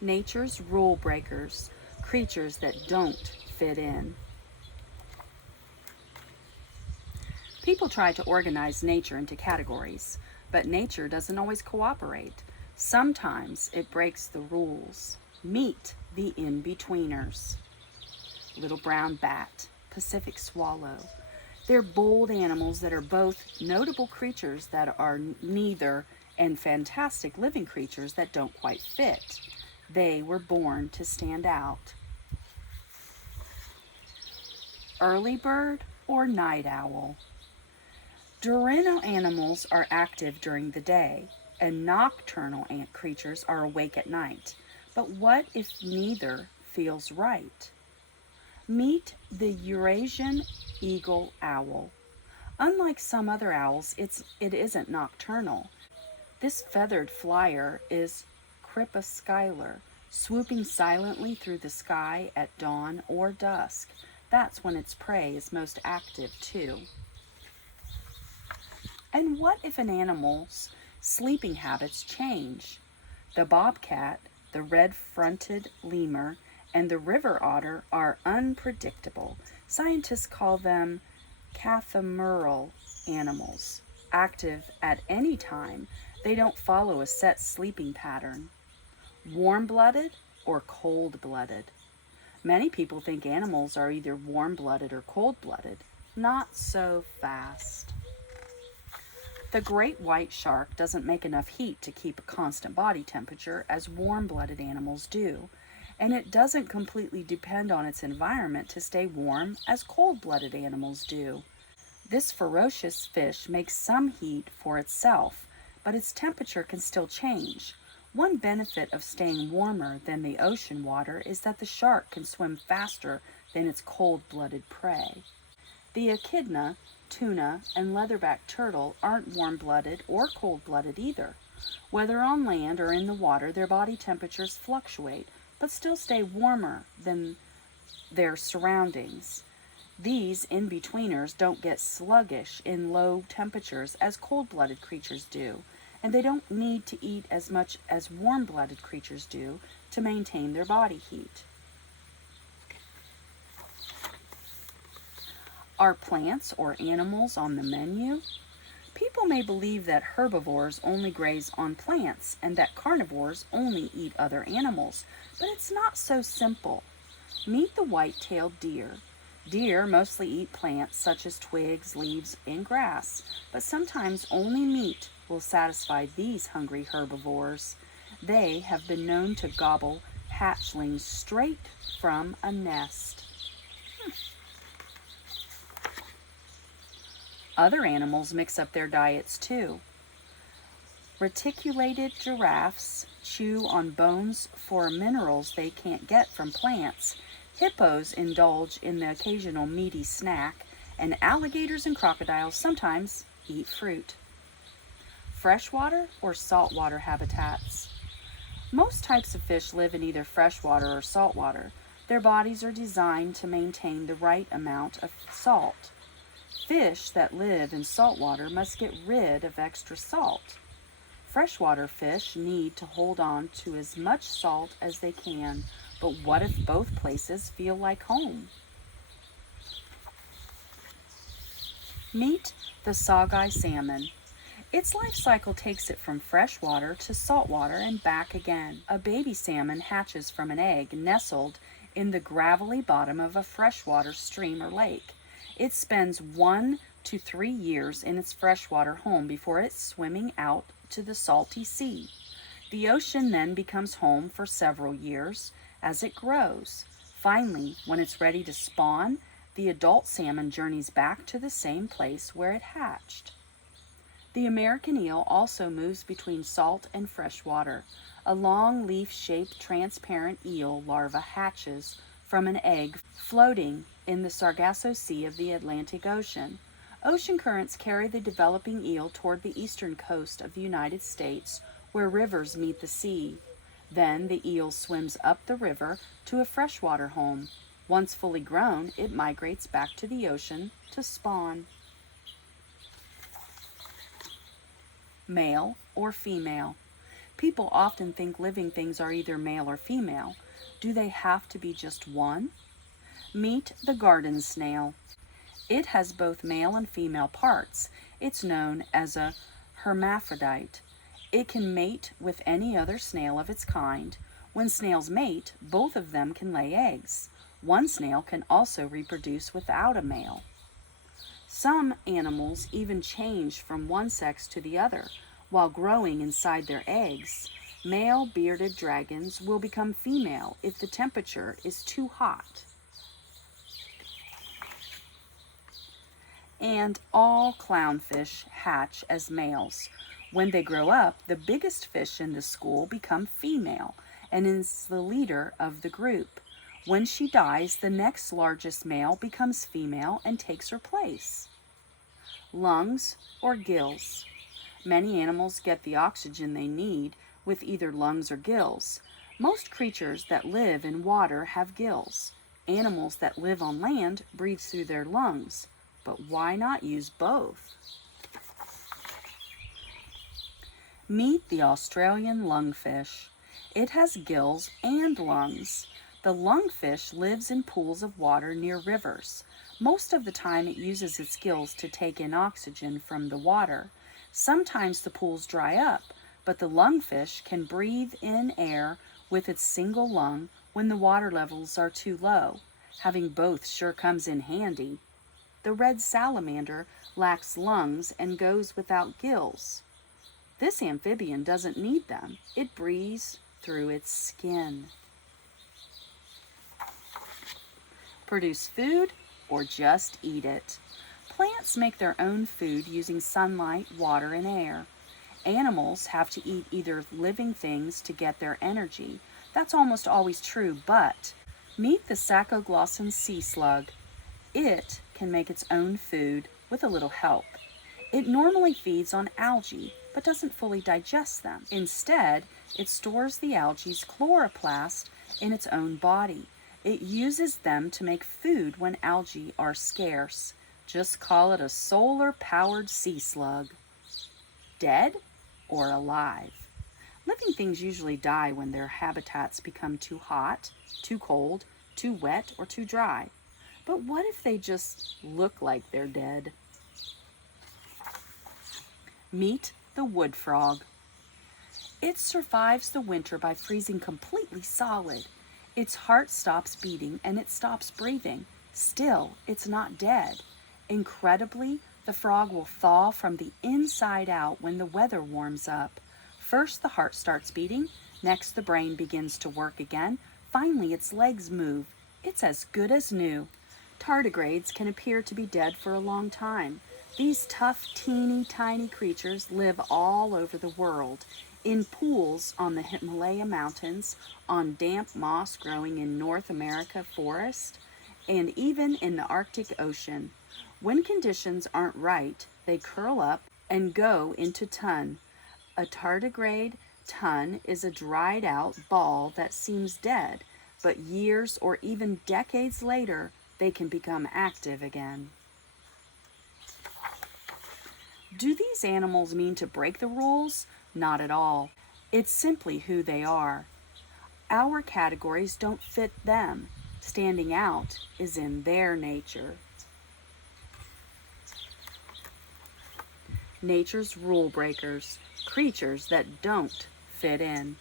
Nature's rule breakers, creatures that don't fit in. People try to organize nature into categories, but nature doesn't always cooperate. Sometimes it breaks the rules. Meet the in-betweeners. Little brown bat, Pacific swallow. They're bold animals that are both notable creatures that are neither and fantastic living creatures that don't quite fit. They were born to stand out. Early bird or night owl? Diurnal animals are active during the day, and nocturnal ant creatures are awake at night. But what if neither feels right? Meet the Eurasian eagle owl. Unlike some other owls, it isn't nocturnal. This feathered flyer is crepuscular, swooping silently through the sky at dawn or dusk. That's when its prey is most active, too. And what if an animal's sleeping habits change? The bobcat, the red-fronted lemur, and the river otter are unpredictable. Scientists call them cathameral animals. Active at any time, they don't follow a set sleeping pattern. Warm-blooded or cold-blooded? Many people think animals are either warm-blooded or cold-blooded. Not so fast. The great white shark doesn't make enough heat to keep a constant body temperature as warm-blooded animals do, and it doesn't completely depend on its environment to stay warm as cold-blooded animals do. This ferocious fish makes some heat for itself, but its temperature can still change. One benefit of staying warmer than the ocean water is that the shark can swim faster than its cold-blooded prey. The echidna, tuna, and leatherback turtle aren't warm-blooded or cold-blooded either. Whether on land or in the water, their body temperatures fluctuate, but still stay warmer than their surroundings. These in-betweeners don't get sluggish in low temperatures as cold-blooded creatures do, and they don't need to eat as much as warm-blooded creatures do to maintain their body heat. Are plants or animals on the menu? People may believe that herbivores only graze on plants and that carnivores only eat other animals, but it's not so simple. Meet the white-tailed deer. Deer mostly eat plants such as twigs, leaves, and grass, but sometimes only meat will satisfy these hungry herbivores. They have been known to gobble hatchlings straight from a nest. Other animals mix up their diets too. Reticulated giraffes chew on bones for minerals they can't get from plants. Hippos indulge in the occasional meaty snack, and alligators and crocodiles sometimes eat fruit. Freshwater or saltwater habitats? Most types of fish live in either freshwater or saltwater. Their bodies are designed to maintain the right amount of salt. Fish that live in saltwater must get rid of extra salt. Freshwater fish need to hold on to as much salt as they can, but what if both places feel like home? Meet the sockeye salmon. Its life cycle takes it from freshwater to saltwater and back again. A baby salmon hatches from an egg nestled in the gravelly bottom of a freshwater stream or lake. It spends 1 to 3 years in its freshwater home before it's swimming out to the salty sea. The ocean then becomes home for several years as it grows. Finally, when it's ready to spawn, the adult salmon journeys back to the same place where it hatched. The American eel also moves between salt and freshwater. A long leaf-shaped transparent eel larva hatches from an egg floating in the Sargasso Sea of the Atlantic Ocean. Ocean currents carry the developing eel toward the eastern coast of the United States, where rivers meet the sea. Then the eel swims up the river to a freshwater home. Once fully grown, it migrates back to the ocean to spawn. Male or female? People often think living things are either male or female. Do they have to be just one? Meet the garden snail. It has both male and female parts. It's known as a hermaphrodite. It can mate with any other snail of its kind. When snails mate, both of them can lay eggs. One snail can also reproduce without a male. Some animals even change from one sex to the other while growing inside their eggs. Male bearded dragons will become female if the temperature is too hot. And all clownfish hatch as males. When they grow up, the biggest fish in the school become female and is the leader of the group. When she dies, the next largest male becomes female and takes her place. Lungs or gills. Many animals get the oxygen they need with either lungs or gills. Most creatures that live in water have gills. Animals that live on land breathe through their lungs. But why not use both? Meet the Australian lungfish. It has gills and lungs. The lungfish lives in pools of water near rivers. Most of the time it uses its gills to take in oxygen from the water. Sometimes the pools dry up, but the lungfish can breathe in air with its single lung when the water levels are too low. Having both sure comes in handy. The red salamander lacks lungs and goes without gills. This amphibian doesn't need them. It breathes through its skin. Produce food or just eat it. Plants make their own food using sunlight, water, and air. Animals have to eat either living things to get their energy. That's almost always true, but meet the Sacoglossan sea slug. It can make its own food with a little help. It normally feeds on algae, but doesn't fully digest them. Instead, it stores the algae's chloroplast in its own body. It uses them to make food when algae are scarce. Just call it a solar-powered sea slug. Dead or alive? Living things usually die when their habitats become too hot, too cold, too wet, or too dry. But what if they just look like they're dead? Meet the wood frog. It survives the winter by freezing completely solid. Its heart stops beating and it stops breathing. Still, it's not dead. Incredibly, the frog will thaw from the inside out when the weather warms up. First, the heart starts beating. Next, the brain begins to work again. Finally, its legs move. It's as good as new. Tardigrades can appear to be dead for a long time. These tough, teeny, tiny creatures live all over the world. In pools on the Himalaya mountains, on damp moss growing in North America forest, and even in the Arctic Ocean. When conditions aren't right, they curl up and go into tun. A tardigrade tun is a dried out ball that seems dead, but years or even decades later, they can become active again. Do these animals mean to break the rules? Not at all. It's simply who they are. Our categories don't fit them. Standing out is in their nature. Nature's rule breakers, creatures that don't fit in.